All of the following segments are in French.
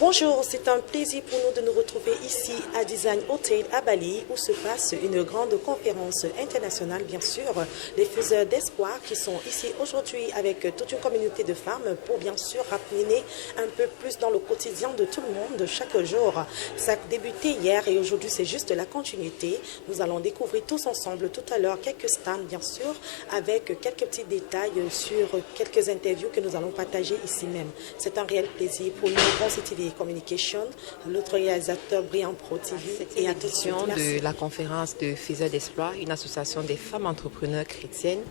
Bonjour, c'est un plaisir pour nous de nous retrouver ici à Design Hotel à Bali où se passe une grande conférence internationale, bien sûr, les faiseurs d'espoir qui sont ici aujourd'hui avec toute une communauté de femmes pour bien sûr ramener un peu plus dans le quotidien de tout le monde chaque jour. Ça a débuté hier et aujourd'hui c'est juste la continuité. Nous allons découvrir tous ensemble tout à l'heure quelques stands, bien sûr, avec quelques petits détails sur quelques interviews que nous allons partager ici même. C'est un réel plaisir pour nous, Bon TV Communication, notre réalisateur Brian Pro TV. Et attention de la conférence de Faiseurs d'Espoir, une association des femmes entrepreneurs chrétiennes.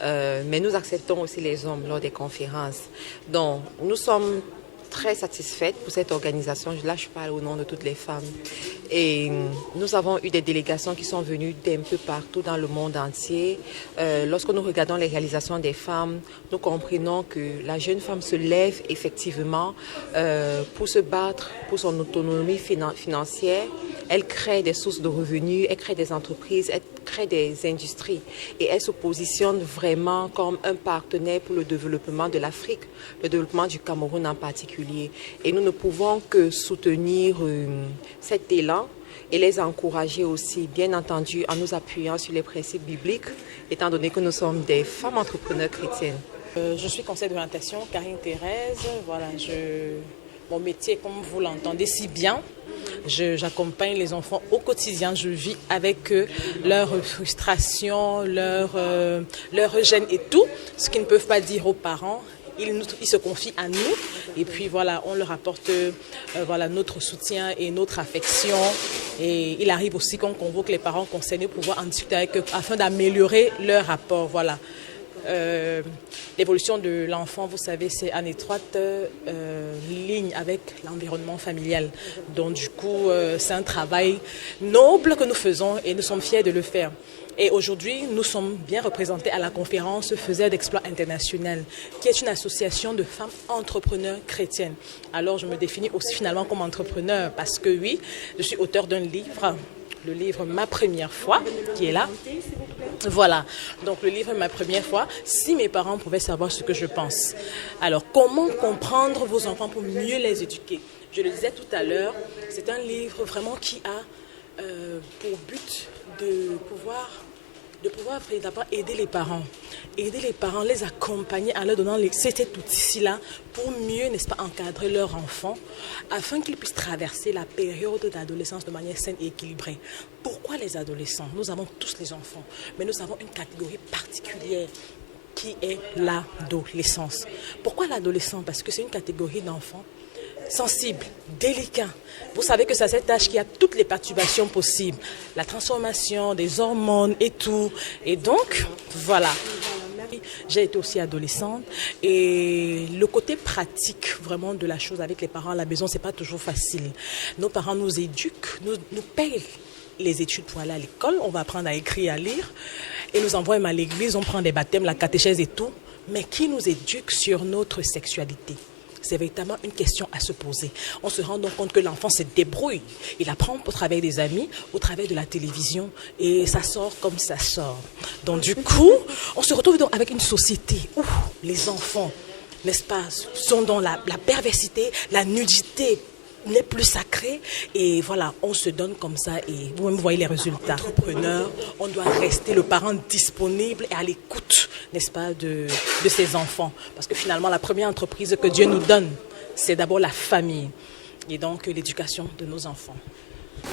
Mais nous acceptons aussi les hommes lors des conférences. Donc, nous sommes très satisfaite pour cette organisation. Là, je parle au nom de toutes les femmes. Et nous avons eu des délégations qui sont venues d'un peu partout dans le monde entier. Lorsque nous regardons les réalisations des femmes, nous comprenons que la jeune femme se lève effectivement pour se battre pour son autonomie financière. Elle crée des sources de revenus, elle crée des entreprises, elle crée des industries et elle se positionne vraiment comme un partenaire pour le développement de l'Afrique, le développement du Cameroun en particulier. Et nous ne pouvons que soutenir cet élan et les encourager aussi, bien entendu, en nous appuyant sur les principes bibliques, étant donné que nous sommes des femmes entrepreneurs chrétiennes. Je suis conseillère d'orientation, Karine Thérèse. Voilà, mon métier, comme vous l'entendez si bien, j'accompagne les enfants au quotidien. Je vis avec eux leurs frustrations, leurs gênes et tout, ce qu'ils ne peuvent pas dire aux parents. Ils se confient à nous et puis voilà, on leur apporte notre soutien et notre affection. Et il arrive aussi qu'on convoque les parents concernés pour pouvoir en discuter avec eux afin d'améliorer leur rapport. Voilà. L'évolution de l'enfant, vous savez, c'est en étroite ligne avec l'environnement familial. Donc du coup, c'est un travail noble que nous faisons et nous sommes fiers de le faire. Et aujourd'hui, nous sommes bien représentés à la conférence Faiseurs d'Espoir International, qui est une association de femmes entrepreneurs chrétiennes. Alors, je me définis aussi finalement comme entrepreneur parce que oui, je suis auteur d'un livre, le livre Ma Première Fois, qui est là. Voilà, donc le livre Ma Première Fois, si mes parents pouvaient savoir ce que je pense. Alors, comment comprendre vos enfants pour mieux les éduquer? Je le disais tout à l'heure, c'est un livre vraiment qui a pour but de pouvoir d'abord aider les parents, les accompagner en leur donnant cet outil-là pour mieux, n'est-ce pas, encadrer leur enfant afin qu'ils puissent traverser la période d'adolescence de manière saine et équilibrée. Pourquoi les adolescents? Nous avons tous les enfants, mais nous avons une catégorie particulière qui est l'adolescence. Pourquoi l'adolescent? Parce que c'est une catégorie d'enfants sensible, délicat. Vous savez que c'est à cet âge qu'il y a toutes les perturbations possibles. La transformation des hormones et tout. Et donc, voilà. J'ai été aussi adolescente et le côté pratique vraiment de la chose avec les parents à la maison, c'est pas toujours facile. Nos parents nous éduquent, nous payent les études pour aller à l'école. On va apprendre à écrire, à lire et nous envoient même à l'église, on prend des baptêmes, la catéchèse et tout. Mais qui nous éduque sur notre sexualité? C'est véritablement une question à se poser. On se rend donc compte que l'enfant se débrouille. Il apprend au travers des amis, au travers de la télévision, et ça sort comme ça sort. Donc du coup, on se retrouve donc avec une société où les enfants, n'est-ce pas, sont dans la perversité, la nudité n'est plus sacrée et voilà, on se donne comme ça et vous-même voyez les résultats. Entrepreneur, on doit rester le parent disponible et à l'écoute, n'est-ce pas, de ses enfants. Parce que finalement, la première entreprise que Dieu nous donne, c'est d'abord la famille et donc l'éducation de nos enfants.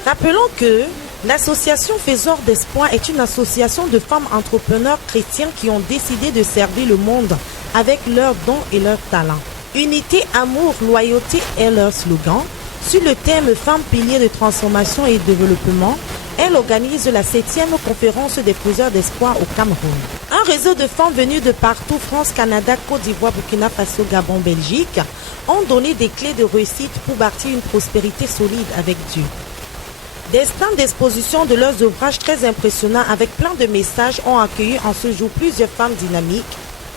Rappelons que l'association Faiseurs d'Espoir est une association de femmes entrepreneurs chrétiennes qui ont décidé de servir le monde avec leurs dons et leurs talents. Unité, amour, loyauté est leur slogan. Sur le thème Femmes piliers de transformation et développement, elle organise la 7e conférence des Faiseurs d'Espoir au Cameroun. Un réseau de femmes venues de partout, France, Canada, Côte d'Ivoire, Burkina Faso, Gabon, Belgique, ont donné des clés de réussite pour bâtir une prospérité solide avec Dieu. Des stands d'exposition de leurs ouvrages très impressionnants avec plein de messages ont accueilli en ce jour plusieurs femmes dynamiques,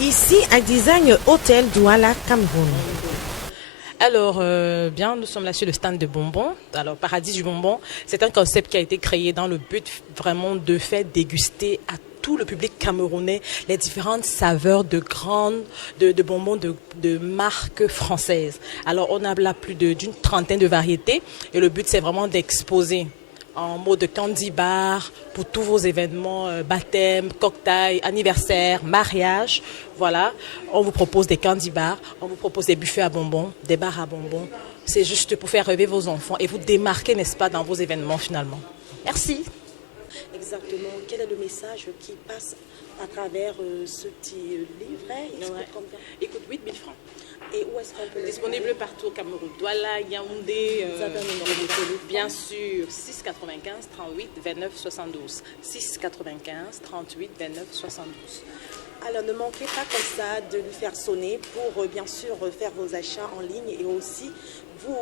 ici à Design Hotel Douala, Cameroun. Alors, nous sommes là sur le stand de bonbons. Alors, Paradis du bonbon, c'est un concept qui a été créé dans le but vraiment de faire déguster à tout le public camerounais les différentes saveurs de bonbons de marques françaises. Alors, on a là plus d'une trentaine de variétés et le but, c'est vraiment d'exposer en mode candy bar pour tous vos événements, baptême, cocktail, anniversaire, mariage. Voilà, on vous propose des candy bars, on vous propose des buffets à bonbons, des bars à bonbons. C'est juste pour faire rêver vos enfants et vous démarquer, n'est-ce pas, dans vos événements finalement. Merci. Exactement. Quel est le message qui passe à travers ce petit livret? Il coûte 8 000 francs. Et où est-ce qu'on peut le Disponible partout au Cameroun. Douala, Yaoundé, Vous avez un numéro de téléphone? bien sûr, 6 95 38 29 72. 6 95 38 29 72. Alors ne manquez pas comme ça de lui faire sonner pour bien sûr faire vos achats en ligne et aussi vous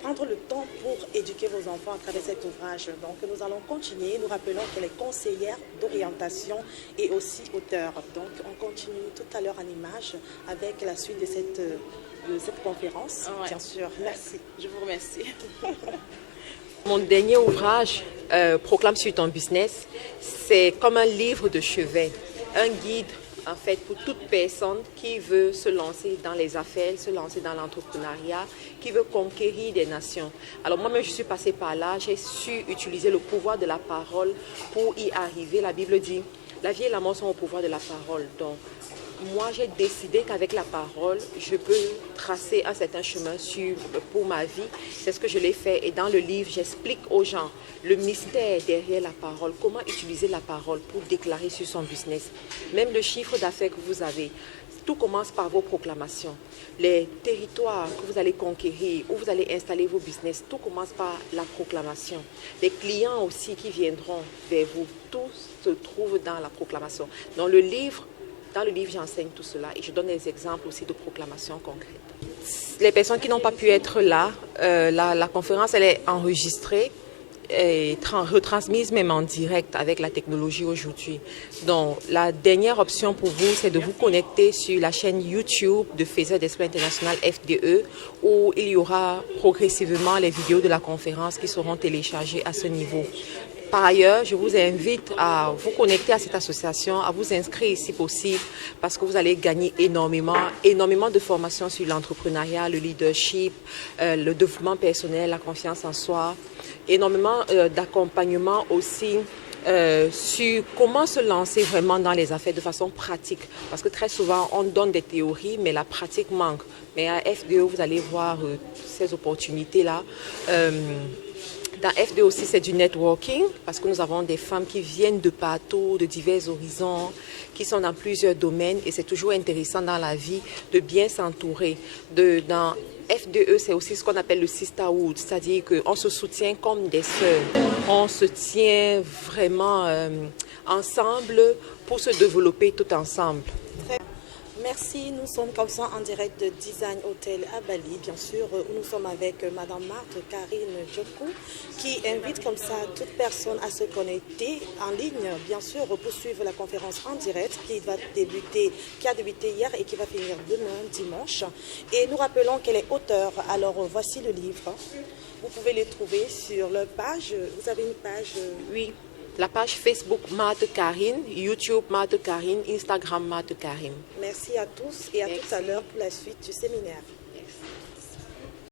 prendre le temps pour éduquer vos enfants à travers cet ouvrage. Donc nous allons continuer. Nous rappelons qu'elle est conseillère d'orientation et aussi auteure. Donc on continue tout à l'heure en image avec la suite de cette conférence. Ouais. Bien sûr. Merci. Je vous remercie. Mon dernier ouvrage, Proclame sur ton business, c'est comme un livre de chevet, un guide en fait pour toute personne qui veut se lancer dans les affaires, se lancer dans l'entrepreneuriat, qui veut conquérir des nations. Alors moi-même je suis passée par là, j'ai su utiliser le pouvoir de la parole pour y arriver. La Bible dit, la vie et la mort sont au pouvoir de la parole. Donc moi, j'ai décidé qu'avec la parole, je peux tracer un certain chemin pour ma vie. C'est ce que je l'ai fait. Et dans le livre, j'explique aux gens le mystère derrière la parole, comment utiliser la parole pour déclarer sur son business. Même le chiffre d'affaires que vous avez, tout commence par vos proclamations. Les territoires que vous allez conquérir, où vous allez installer vos business, tout commence par la proclamation. Les clients aussi qui viendront vers vous, tout se trouve dans la proclamation. Dans le livre, j'enseigne tout cela et je donne des exemples aussi de proclamations concrètes. Les personnes qui n'ont pas pu être là, la conférence elle est enregistrée et retransmise même en direct avec la technologie aujourd'hui. Donc la dernière option pour vous, c'est de vous connecter sur la chaîne YouTube de Faiseurs d'Espoir International FDE où il y aura progressivement les vidéos de la conférence qui seront téléchargées à ce niveau. Par ailleurs, je vous invite à vous connecter à cette association, à vous inscrire si possible, parce que vous allez gagner énormément de formations sur l'entrepreneuriat, le leadership, le développement personnel, la confiance en soi, énormément d'accompagnement aussi sur comment se lancer vraiment dans les affaires de façon pratique. Parce que très souvent, on donne des théories, mais la pratique manque. Mais à FDE, vous allez voir ces opportunités-là. Dans FD aussi, c'est du networking parce que nous avons des femmes qui viennent de partout, de divers horizons, qui sont dans plusieurs domaines et c'est toujours intéressant dans la vie de bien s'entourer. Dans FDE, c'est aussi ce qu'on appelle le sisterhood, c'est-à-dire qu'on se soutient comme des sœurs. On se tient vraiment ensemble pour se développer tout ensemble. Merci, nous sommes comme ça en direct de Design Hotel à Bali, bien sûr, où nous sommes avec Madame Marthe Karine Djokou, qui invite comme ça toute personne à se connecter en ligne, bien sûr, pour suivre la conférence en direct qui a débuté hier et qui va finir demain, dimanche. Et nous rappelons qu'elle est auteure, alors voici le livre. Vous pouvez les trouver sur leur page. Vous avez une page? Oui. La page Facebook Marthe Karine, YouTube Marthe Karine, Instagram Marthe Karine. Merci à tous et à tout à l'heure pour la suite du séminaire.